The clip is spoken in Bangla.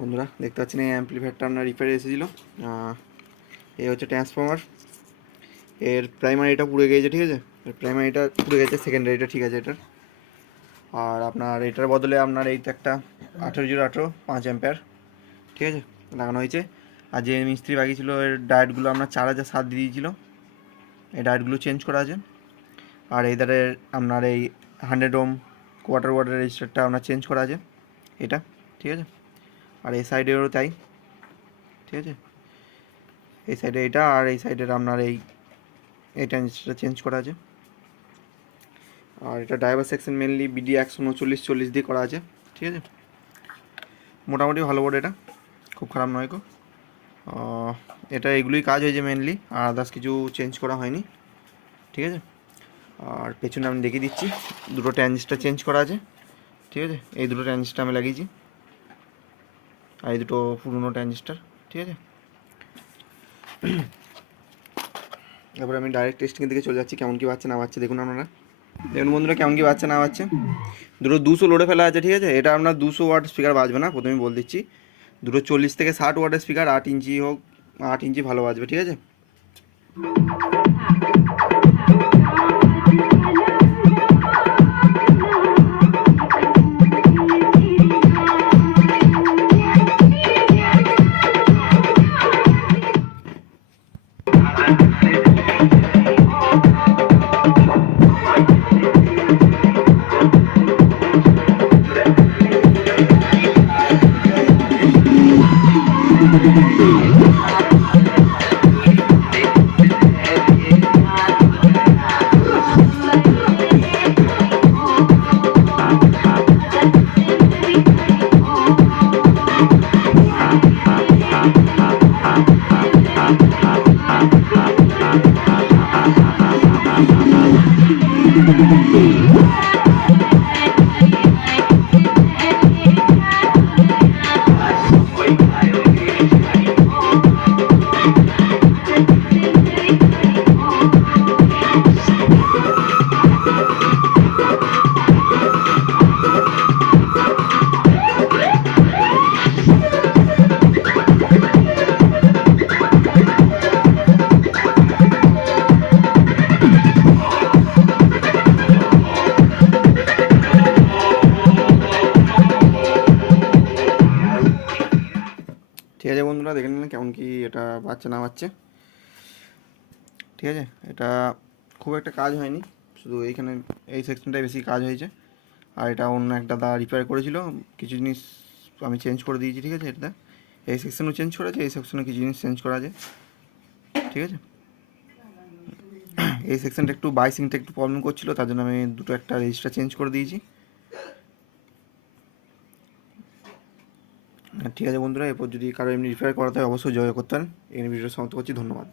বন্ধুরা দেখতে পাচ্ছেন এই অ্যাম্পলিফায়ারটা আপনার রিপেয়ারে এসেছিলো। এই হচ্ছে ট্রান্সফর্মার, এর প্রাইমারিটা পুড়ে গিয়েছে, ঠিক আছে, এর প্রাইমারিটা পুড়ে গেছে, সেকেন্ডারিটা ঠিক আছে এটার। আর আপনার এটার বদলে আপনার এইটা একটা 18-0-18 5 অ্যাম্পিয়ার, ঠিক আছে, লাগানো হয়েছে। আর যে মিস্ত্রি বাকি ছিল এর ডায়েটগুলো আপনার 4007 দিয়ে দিয়েছিলো, এই ডায়েটগুলো চেঞ্জ করা আছে। আর এই ধারের আপনার এই 100 ওহম কোয়ার্টার ওয়াটের রেজিস্টারটা আপনার চেঞ্জ করা আছে এটা, ঠিক আছে। আর এই সাইডেরও তাই, ঠিক আছে, এই সাইডে এটা, আর এই সাইডের আপনার এই ট্রানজিস্টারটা চেঞ্জ করা আছে। আর এটা ড্রাইভার সেকশন মেনলি BD 139-40 দিয়ে করা আছে, ঠিক আছে। মোটামুটি ভালো বোর্ড, এটা খুব খারাপ নয় গো। এটা এগুলোই কাজ হয়েছে মেনলি, আর আদার্স কিছু চেঞ্জ করা হয়নি, ঠিক আছে। আর পেছনে আমি দেখিয়ে দিচ্ছি, দুটো ট্রানজিস্টার চেঞ্জ করা আছে, ঠিক আছে। এই দুটো ট্রানজিস্টার আমি লাগিয়েছি, আর এই দুটো পুরনো ট্রানজিস্টার, ঠিক আছে। এরপরে আমি ডাইরেক্ট টেস্টিংয়ের দিকে চলে যাচ্ছি, কেমন কী বাচ্চা না বাচ্চা দেখুন আপনারা। দেখুন বন্ধুরা কেমন কী বাচ্চা না বাচ্চা। দুটো 200 লোডে ফেলা আছে, ঠিক আছে। এটা আপনার 200 ওয়াট স্পিকার বাজবে না, প্রথমেই বলে দিচ্ছি। দুটো 40 থেকে 60 ওয়াটের স্পিকার, 8 ইঞ্চি হোক, 8 ইঞ্চি ভালো বাজবে, ঠিক আছে। ঠিক আছে বন্ধুরা, দেখে নিলেন কেমন কি এটা বাচ্চা না বাচ্চা, ঠিক আছে। এটা খুব একটা কাজ হয়নি, শুধু এইখানে এই সেকশনটাই বেশি কাজ হয়েছে। আর এটা অন্য একটা দাদা রিপেয়ার করেছিল, কিছু জিনিস আমি চেঞ্জ করে দিয়েছি, ঠিক আছে। এটা এই সেকশনও চেঞ্জ করা আছে, এই সেকশনে কিছু জিনিস চেঞ্জ করা আছে, ঠিক আছে। এই সেকশনটা একটু বাইসিংটা একটু প্রবলেম করছিল, তার জন্য আমি দুটো একটা রেজিস্টার চেঞ্জ করে দিয়েছি। ঠিক আছে বন্ধুরা, এরপর যদি কারো এমনি রিপেয়ার করাতে হয় অবশ্যই যোগাযোগ করতে পারেন। এখানে ভিডিও সমাপ্ত করছি, ধন্যবাদ।